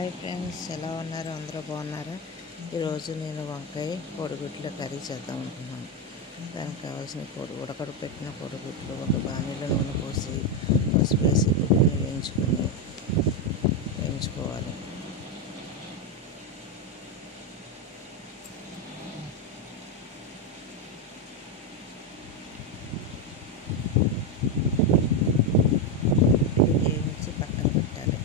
Hi friends, ఎలా ఉన్నారు? అందరూ బాగున్నారా? ఈరోజు నేను వంకాయ కోడిగుడ్ల కర్రీ చేద్దాం అనుకున్నాను. దానికి కావాల్సిన ఉడకబెట్టిన కోడిగుడ్లు, ఒక బాణీలో నూనె పోసి పసుపు వేసి గుడ్డుని వేయించుకోవాలి. వేయించి పక్కన పెట్టాలి.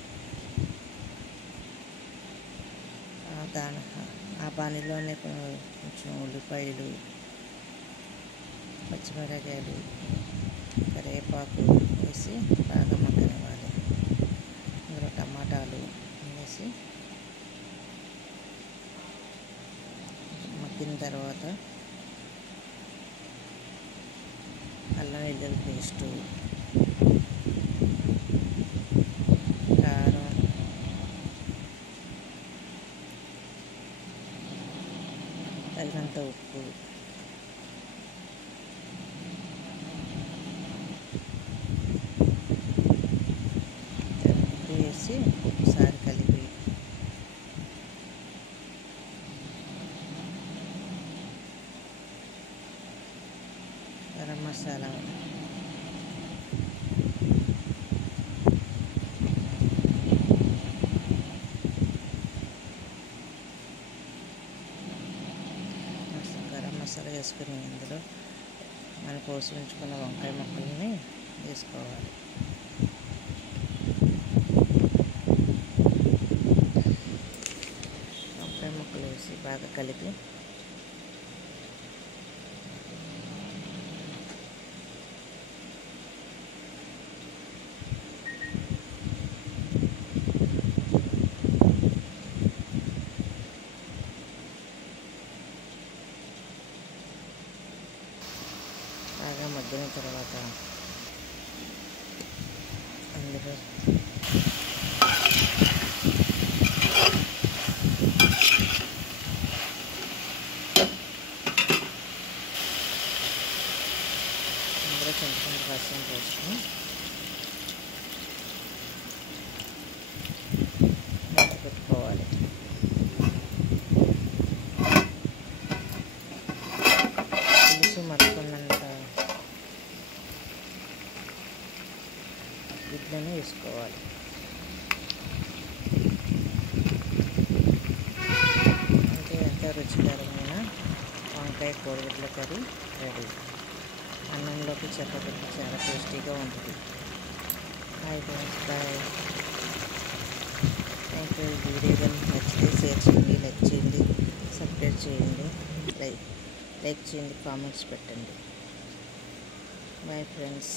ఆ బాణీలోనే కొంచెం ఉల్లిపాయలు, పచ్చిమిరపకాయలు, కరివేపాకు వేసి బాగా మగ్గనివ్వాలి. ఇందులో టమాటాలు వేసి మగ్గిన తర్వాత అల్లం వెల్లుల్లి పేస్టు, కారం, తగినంత ఉప్పు, వేసి ఒకసారి కలిపి గరం మసాలా, వేసుకుని ఇందులో మనం కోసి ఉంచుకున్న వంకాయ ముక్కల్ని వేసుకోవాలి. వంకాయ ముక్కలు వేసి బాగా కలిపి బాగా మగ్గిన తర్వాత అందులో చింతపండు రసం పోసుకొని పెట్టుకోవాలి. పులుసు మరుగున్నంత గుడ్లను వేసుకోవాలి. అంటే ఎంతో రుచికరమైన వంకాయ కోడిగుడ్ల కర్రీ రెడీ. అన్నంలోకి చక్కగా చాలా టేస్టీగా ఉంటుంది. Hi friends, bye. Thank you. ఈ వీడియో కానీ నచ్చితే షేర్ చేయండి, లైక్ చేయండి, సబ్స్క్రైబ్ చేయండి, లైక్ చేయండి, కామెంట్స్ పెట్టండి. Bye friends.